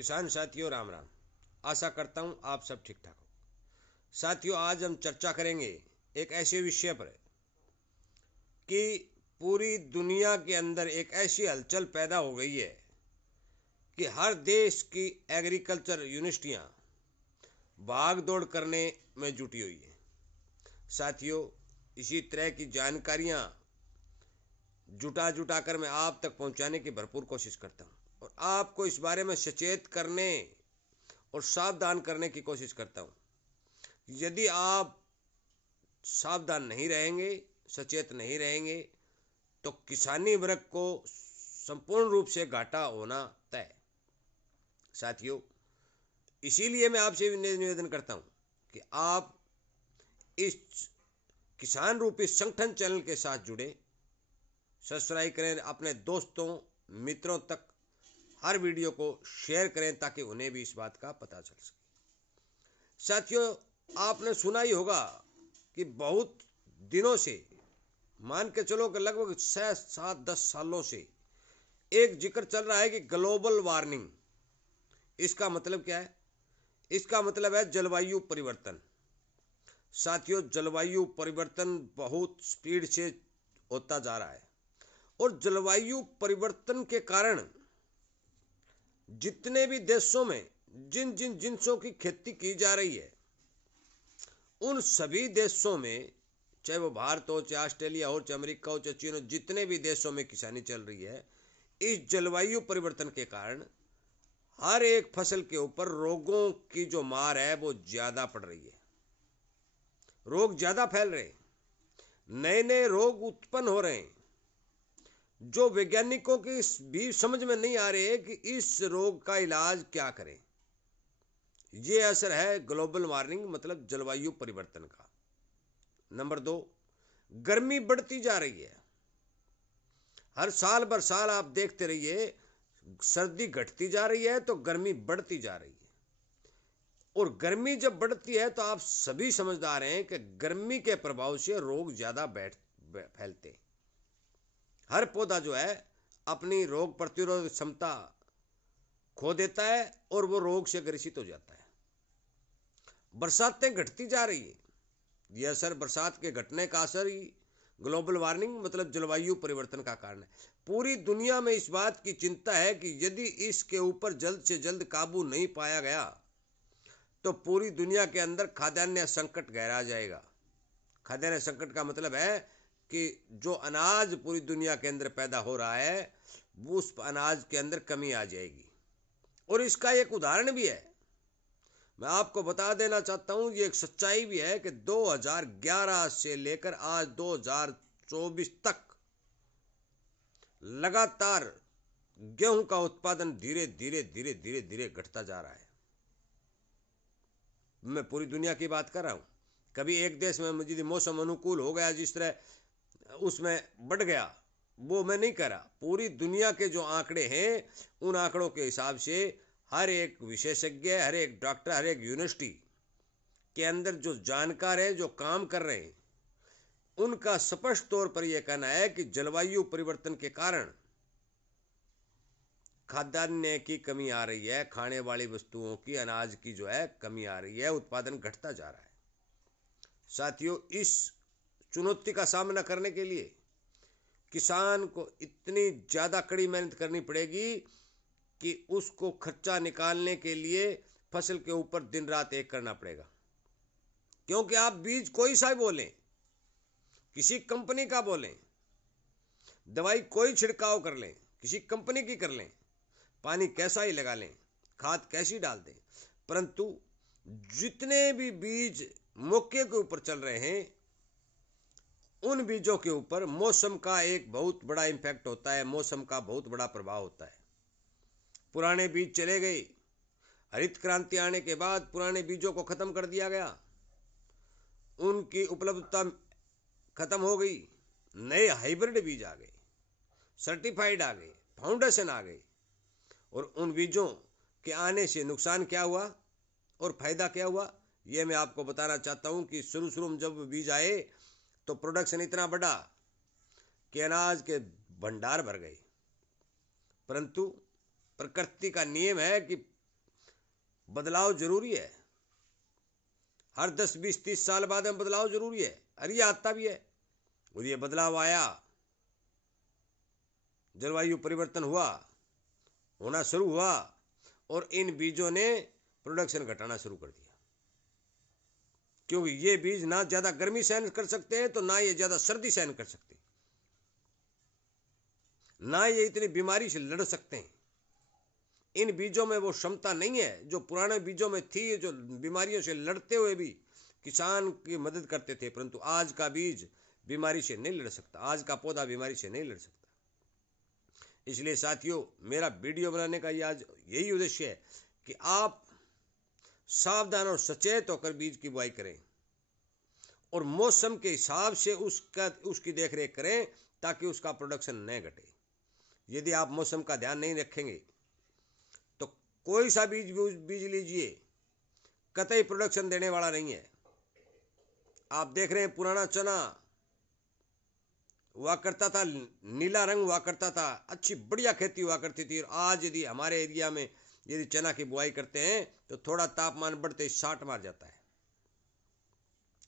किसान साथियों राम राम। आशा करता हूँ आप सब ठीक ठाक हो। साथियों, आज हम चर्चा करेंगे एक ऐसे विषय पर कि पूरी दुनिया के अंदर एक ऐसी हलचल पैदा हो गई है कि हर देश की एग्रीकल्चर यूनिवर्सिटियाँ भाग दौड़ करने में जुटी हुई है। साथियों, इसी तरह की जानकारियाँ जुटा जुटा कर मैं आप तक पहुँचाने की भरपूर कोशिश करता हूँ और आपको इस बारे में सचेत करने और सावधान करने की कोशिश करता हूँ। यदि आप सावधान नहीं रहेंगे, सचेत नहीं रहेंगे, तो किसानी वर्ग को संपूर्ण रूप से घाटा होना तय। साथियों, इसीलिए मैं आपसे निवेदन करता हूं कि आप इस किसान रूपी संगठन चैनल के साथ जुड़े, सब्सक्राइब करें, अपने दोस्तों मित्रों तक हर वीडियो को शेयर करें ताकि उन्हें भी इस बात का पता चल सके। साथियों, आपने सुना ही होगा कि बहुत दिनों से, मान के चलो कि लगभग 6, 7, 10 सालों से एक जिक्र चल रहा है कि ग्लोबल वार्मिंग। इसका मतलब क्या है? इसका मतलब है जलवायु परिवर्तन। साथियों, जलवायु परिवर्तन बहुत स्पीड से होता जा रहा है और जलवायु परिवर्तन के कारण जितने भी देशों में जिन जिन जिन्सों की खेती की जा रही है, उन सभी देशों में, चाहे वो भारत हो, चाहे ऑस्ट्रेलिया हो, चाहे अमेरिका हो, चाहे चीन हो, जितने भी देशों में किसानी चल रही है, इस जलवायु परिवर्तन के कारण हर एक फसल के ऊपर रोगों की जो मार है वो ज्यादा पड़ रही है। रोग ज्यादा फैल रहे हैं, नए नए रोग उत्पन्न हो रहे हैं जो वैज्ञानिकों की भी समझ में नहीं आ रहे कि इस रोग का इलाज क्या करें। ये असर है ग्लोबल वार्मिंग मतलब जलवायु परिवर्तन का। नंबर 2, गर्मी बढ़ती जा रही है। हर साल बर साल आप देखते रहिए, सर्दी घटती जा रही है तो गर्मी बढ़ती जा रही है। और गर्मी जब बढ़ती है तो आप सभी समझदार हैं कि गर्मी के प्रभाव से रोग ज्यादा फैलते। हर पौधा जो है अपनी रोग प्रतिरोधक क्षमता खो देता है और वो रोग से ग्रसित हो जाता है। बरसातें घटती जा रही है। यह असर, बरसात के घटने का असर ही ग्लोबल वार्मिंग मतलब जलवायु परिवर्तन का कारण है। पूरी दुनिया में इस बात की चिंता है कि यदि इसके ऊपर जल्द से जल्द काबू नहीं पाया गया तो पूरी दुनिया के अंदर खाद्यान्न संकट गहरा जाएगा। खाद्यान्न संकट का मतलब है कि जो अनाज पूरी दुनिया के अंदर पैदा हो रहा है, वो उस अनाज के अंदर कमी आ जाएगी। और इसका एक उदाहरण भी है, मैं आपको बता देना चाहता हूं, ये एक सच्चाई भी है कि 2011 से लेकर आज 2024 तक लगातार गेहूं का उत्पादन धीरे धीरे धीरे धीरे धीरे घटता जा रहा है। मैं पूरी दुनिया की बात कर रहा हूं। कभी एक देश में यदि मौसम अनुकूल हो गया, जिस तरह उसमें बढ़ गया, वो मैं नहीं कह रहा। पूरी दुनिया के जो आंकड़े हैं, उन आंकड़ों के हिसाब से हर एक विशेषज्ञ, हर एक डॉक्टर, हर एक यूनिवर्सिटी के अंदर जो जानकार है, जो काम कर रहे हैं, उनका स्पष्ट तौर पर यह कहना है कि जलवायु परिवर्तन के कारण खाद्यान्न की कमी आ रही है, खाने वाली वस्तुओं की, अनाज की जो है कमी आ रही है, उत्पादन घटता जा रहा है। साथियों, इस चुनौती का सामना करने के लिए किसान को इतनी ज्यादा कड़ी मेहनत करनी पड़ेगी कि उसको खर्चा निकालने के लिए फसल के ऊपर दिन रात एक करना पड़ेगा। क्योंकि आप बीज कोई सा बोलें, किसी कंपनी का बोलें, दवाई कोई छिड़काव कर लें, किसी कंपनी की कर लें, पानी कैसा ही लगा लें, खाद कैसी डाल दें, परंतु जितने भी बीज मौके के ऊपर चल रहे हैं, उन बीजों के ऊपर मौसम का एक बहुत बड़ा इम्पैक्ट होता है, मौसम का बहुत बड़ा प्रभाव होता है। पुराने बीज चले गए, हरित क्रांति आने के बाद पुराने बीजों को खत्म कर दिया गया, उनकी उपलब्धता खत्म हो गई, नए हाइब्रिड बीज आ गए, सर्टिफाइड आ गए, फाउंडेशन आ गए। और उन बीजों के आने से नुकसान क्या हुआ और फायदा क्या हुआ, यह मैं आपको बताना चाहता हूं कि शुरू में जब बीज आए तो प्रोडक्शन इतना बढ़ा कि अनाज के भंडार भर गए। परंतु प्रकृति का नियम है कि बदलाव जरूरी है। हर 10, 20, 30 साल बाद में बदलाव जरूरी है। अरे ये आता भी है। और ये बदलाव आया, जलवायु परिवर्तन हुआ, होना शुरू हुआ, और इन बीजों ने प्रोडक्शन घटाना शुरू कर दिया। क्योंकि ये बीज ना ज्यादा गर्मी सहन कर सकते हैं, तो ना ये ज्यादा सर्दी सहन कर सकते, ना ये इतनी बीमारी से लड़ सकते हैं। इन बीजों में वो क्षमता नहीं है जो पुराने बीजों में थी, जो बीमारियों से लड़ते हुए भी किसान की मदद करते थे। परंतु आज का बीज बीमारी से नहीं लड़ सकता, आज का पौधा बीमारी से नहीं लड़ सकता। इसलिए साथियों, मेरा वीडियो बनाने का ये आज यही उद्देश्य है कि आप सावधान और सचेत होकर बीज की बुआई करें और मौसम के हिसाब से उसकी देखरेख करें, ताकि उसका प्रोडक्शन न घटे। यदि आप मौसम का ध्यान नहीं रखेंगे तो कोई सा बीज लीजिए, कतई प्रोडक्शन देने वाला नहीं है। आप देख रहे हैं, पुराना चना हुआ करता था, नीला रंग हुआ करता था, अच्छी बढ़िया खेती हुआ करती थी। और आज यदि हमारे एरिया में यदि चना की बुआई करते हैं तो थोड़ा तापमान बढ़ते ही 60 मार जाता है,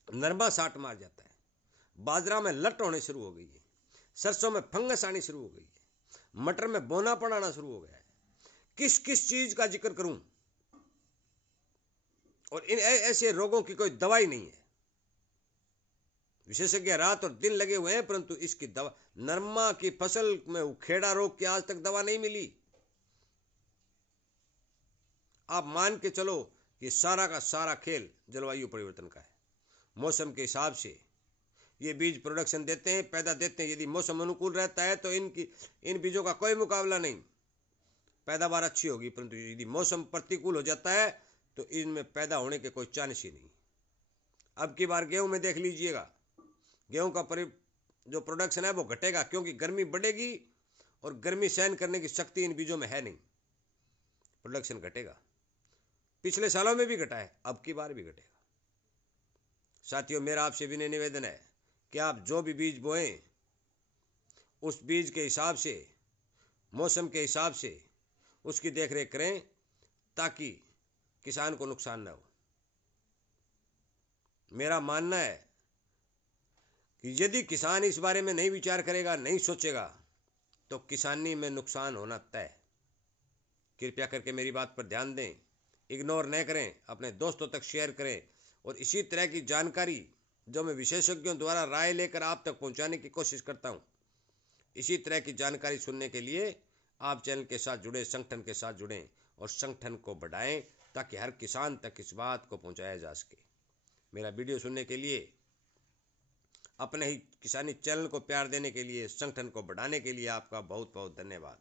नरमा 60 मार जाता है, बाजरा में लट होने शुरू हो गई है, सरसों में फंगस आनी शुरू हो गई है, मटर में बोनापन आना शुरू हो गया है। किस किस चीज का जिक्र करूं? और इन ऐसे रोगों की कोई दवाई नहीं है। विशेषज्ञ रात और दिन लगे हुए हैं, परंतु इसकी दवा, नरमा की फसल में उखेड़ा रोग की आज तक दवा नहीं मिली। आप मान के चलो कि सारा का सारा खेल जलवायु परिवर्तन का है। मौसम के हिसाब से ये बीज प्रोडक्शन देते हैं, पैदा देते हैं। यदि मौसम अनुकूल रहता है तो इन बीजों का कोई मुकाबला नहीं, पैदावार अच्छी होगी। परंतु यदि मौसम प्रतिकूल हो जाता है तो इनमें पैदा होने के कोई चांस ही नहीं। अब की बार गेहूं में देख लीजिएगा, गेहूं का जो प्रोडक्शन है वो घटेगा, क्योंकि गर्मी बढ़ेगी और गर्मी सहन करने की शक्ति इन बीजों में है नहीं, प्रोडक्शन घटेगा। पिछले सालों में भी घटा है, अब की बार भी घटेगा। साथियों, मेरा आपसे विनय निवेदन है कि आप जो भी बीज बोएं, उस बीज के हिसाब से, मौसम के हिसाब से उसकी देखरेख करें, ताकि किसान को नुकसान ना हो। मेरा मानना है कि यदि किसान इस बारे में नहीं विचार करेगा, नहीं सोचेगा, तो किसानी में नुकसान होना तय। कृपया करके मेरी बात पर ध्यान दें, इग्नोर न करें, अपने दोस्तों तक शेयर करें। और इसी तरह की जानकारी जो मैं विशेषज्ञों द्वारा राय लेकर आप तक पहुंचाने की कोशिश करता हूं, इसी तरह की जानकारी सुनने के लिए आप चैनल के साथ जुड़े, संगठन के साथ जुड़ें और संगठन को बढ़ाएं, ताकि हर किसान तक इस बात को पहुंचाया जा सके। मेरा वीडियो सुनने के लिए, अपने ही किसानी चैनल को प्यार देने के लिए, संगठन को बढ़ाने के लिए आपका बहुत बहुत धन्यवाद।